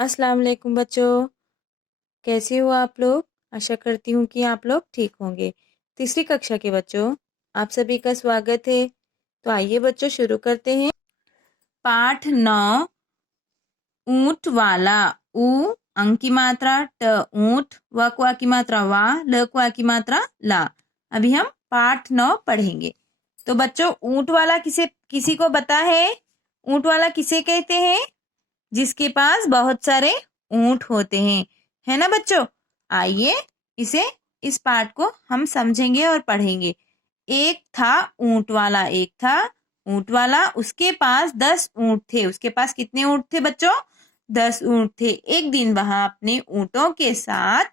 अस्सलाम वालेकुम बच्चों। कैसे हो आप लोग? आशा करती हूँ कि आप लोग ठीक होंगे। तीसरी कक्षा के बच्चों, आप सभी का स्वागत है। तो आइए बच्चों शुरू करते हैं। पाठ 9, ऊंट वाला। ऊ अंक की मात्रा, ट ऊंट, व क्वा की मात्रा वा, ल क्वा की मात्रा ला। अभी हम पाठ 9 पढ़ेंगे। तो बच्चों, ऊंट वाला किसी को पता है? ऊंट वाला किसे कहते हैं? जिसके पास बहुत सारे ऊंट होते हैं, है ना बच्चों? आइए इस पाठ को हम समझेंगे और पढ़ेंगे। एक था ऊंट वाला, एक था ऊंट वाला, उसके पास 10 ऊंट थे। उसके पास कितने ऊंट थे बच्चों? 10 ऊंट थे। एक दिन वह अपने ऊंटों के साथ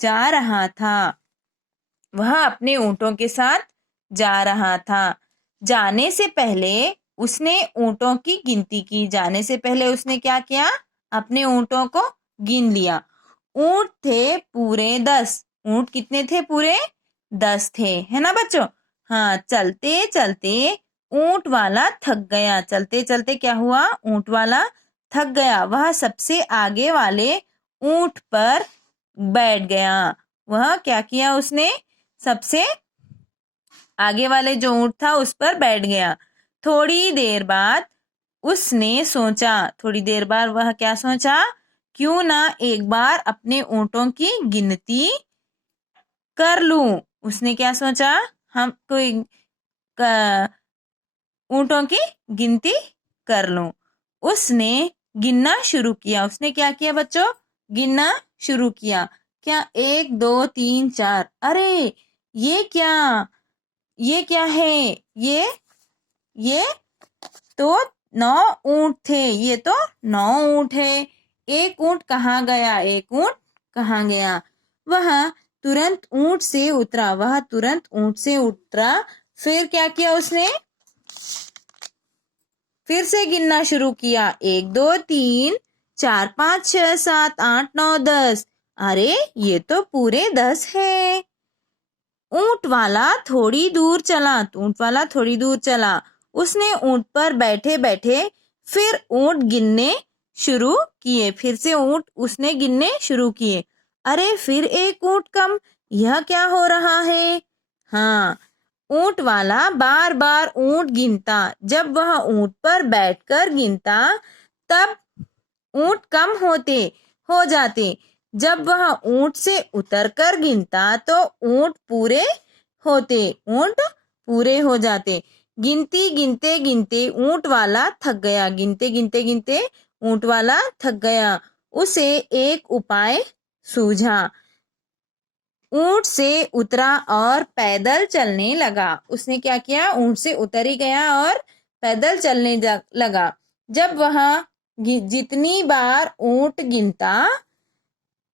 जा रहा था। वह अपने ऊंटों के साथ जा रहा था। जाने से पहले उसने ऊंटों की गिनती की। जाने से पहले उसने क्या किया? अपने ऊंटों को गिन लिया। ऊंट थे पूरे 10। ऊंट कितने थे? पूरे 10 थे, है ना बच्चों? हाँ, चलते चलते ऊंट वाला थक गया। चलते चलते क्या हुआ? ऊंट वाला थक गया। वह सबसे आगे वाले ऊंट पर बैठ गया। वह क्या किया? उसने सबसे आगे वाले जो ऊंट था उस पर बैठ गया। थोड़ी देर बाद थोड़ी देर बाद वह क्या सोचा? क्यों ना एक बार अपने ऊंटों की गिनती कर लूं। उसने क्या सोचा? हम कोई ऊंटों की गिनती कर लूं। उसने गिनना शुरू किया। उसने क्या किया बच्चों? गिनना शुरू किया। क्या? 1 2 3 4। अरे ये क्या ये क्या है? ये तो 9 ऊंट थे। ये तो 9 ऊंट है। एक ऊंट कहाँ गया? एक ऊंट कहाँ गया? वह तुरंत ऊंट से उतरा। फिर क्या किया उसने? फिर से गिनना शुरू किया। 1 2 3 4 5 6 7 8 9 10। अरे ये तो पूरे 10 है। ऊंट वाला थोड़ी दूर चला। उसने ऊंट पर बैठे बैठे फिर ऊंट गिनने शुरू किए। फिर से ऊंट उसने गिनने शुरू किए। अरे फिर एक ऊंट कम। यह क्या हो रहा है? हाँ, ऊंट वाला बार बार ऊंट गिनता। जब वह ऊंट पर बैठकर गिनता तब ऊंट कम हो जाते। जब वह ऊंट से उतरकर गिनता तो ऊंट पूरे हो जाते। गिनती गिनते गिनते ऊंट वाला थक गया। गिनते गिनते गिनते ऊंट वाला थक गया। उसे एक उपाय सूझा। ऊंट से उतरा और पैदल चलने लगा। उसने क्या किया? ऊंट से उतर ही गया और पैदल चलने लगा। जब वह जितनी बार ऊंट गिनता,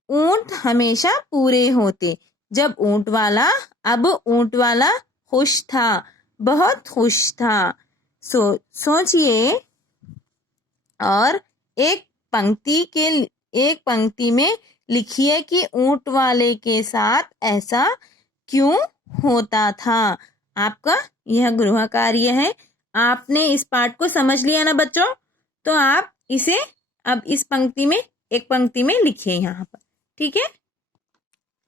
ऊंट हमेशा पूरे होते। अब ऊंट वाला खुश था, बहुत खुश था। सोचिए, और एक पंक्ति में लिखिए कि ऊंट वाले के साथ ऐसा क्यों होता था। आपका यह गृह कार्य है। आपने इस पाठ को समझ लिया ना बच्चों? तो आप इसे अब एक पंक्ति में लिखिए यहाँ पर। ठीक है?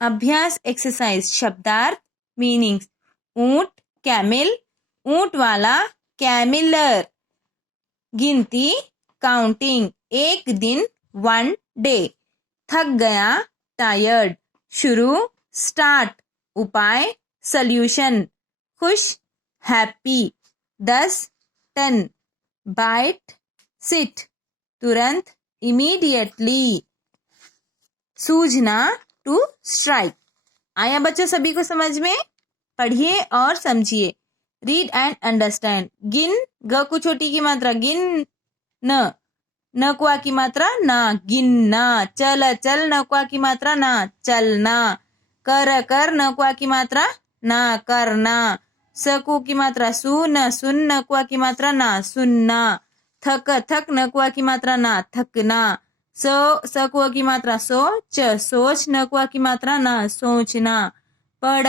अभ्यास एक्सरसाइज। शब्दार्थ मीनिंग्स। ऊंट कैमिल, ऊंट वाला कैमिलर। गिनती काउंटिंग, एक दिन वन डे। थक गया टायर्ड। शुरू स्टार्ट। उपाय सॉल्यूशन। खुश हैप्पी। 10 10। बाइट सिट। तुरंत इमीडिएटली। सूझना टू स्ट्राइक। आया बच्चों सभी को समझ में? पढ़िए और समझिए। Read and understand. गिन, ग को छोटी की मात्रा गिन, न क्वा की मात्रा ना, गिनना। चल चल, न क्वा की मात्रा ना, चलना। कर कर, न क्वा की मात्रा ना, करना। सकू की मात्रा सु, न सुन, न क्वा की मात्रा ना, सुनना। थक थक, न क्वा की मात्रा ना, थकना। सक्वा की मात्रा सोच, न क्वा की मात्रा ना, सोचना। पढ़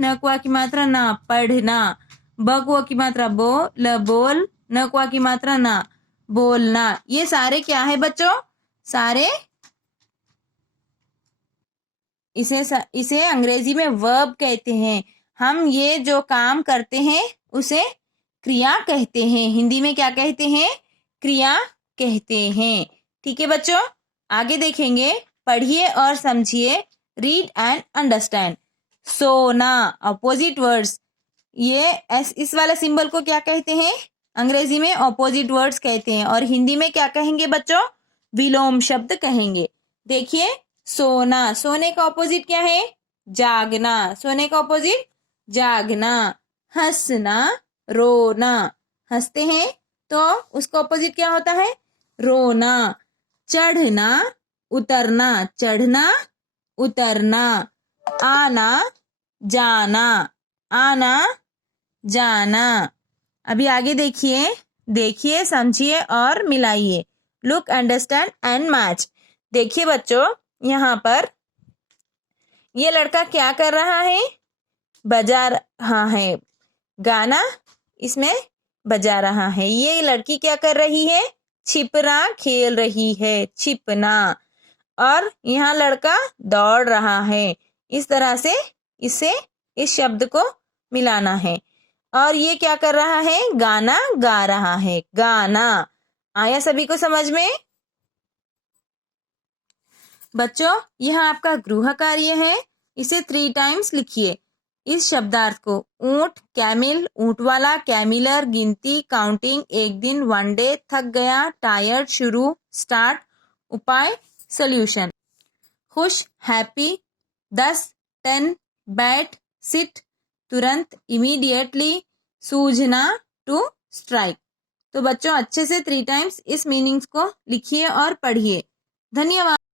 न क्वा की मात्रा ना, पढ़ना। बक्वा की मात्रा बोल, न क्वा की मात्रा ना, बोलना। ये सारे क्या है बच्चों? सारे इसे अंग्रेजी में वर्ब कहते हैं। हम ये जो काम करते हैं उसे क्रिया कहते हैं। हिंदी में क्या कहते हैं? क्रिया कहते हैं। ठीक है बच्चों, आगे देखेंगे। पढ़िए और समझिए। Read and understand. सोना, अपोजिट वर्ड्स। ये इस वाला सिंबल को क्या कहते हैं? अंग्रेजी में ऑपोजिट वर्ड्स कहते हैं। और हिंदी में क्या कहेंगे बच्चों? विलोम शब्द कहेंगे। देखिए, सोना, सोने का ऑपोजिट क्या है? जागना। सोने का ऑपोजिट जागना। हंसना, रोना। हंसते हैं तो उसका ऑपोजिट क्या होता है? रोना। चढ़ना, उतरना। चढ़ना, उतरना। आना, जाना। आना, जाना। अभी आगे देखिए, देखिए, समझिए और मिलाइए। Look, understand and match. देखिए बच्चों, यहाँ पर ये लड़का क्या कर रहा है? बजा रहा है गाना, इसमें बजा रहा है। ये लड़की क्या कर रही है? छिपना खेल रही है, छिपना। और यहाँ लड़का दौड़ रहा है। इस तरह से इस शब्द को मिलाना है। और ये क्या कर रहा है? गाना गा रहा है, गाना। आया सभी को समझ में? बच्चों, यह आपका गृह कार्य है। इसे 3 टाइम्स लिखिए। इस शब्दार्थ को ऊंट, कैमिल, ऊंट वाला, कैमिलर, गिनती, काउंटिंग, एक दिन, 1 डे, थक गया, टायर्ड, शुरू, स्टार्ट, उपाय, सॉल्यूशन। खुश, हैप्पी, 10, 10, बैट, सिट, तुरंत, इमीडिएटली, सूझना, टू स्ट्राइक। तो बच्चों, अच्छे से 3 टाइम्स इस मीनिंग्स को लिखिए और पढ़िए। धन्यवाद।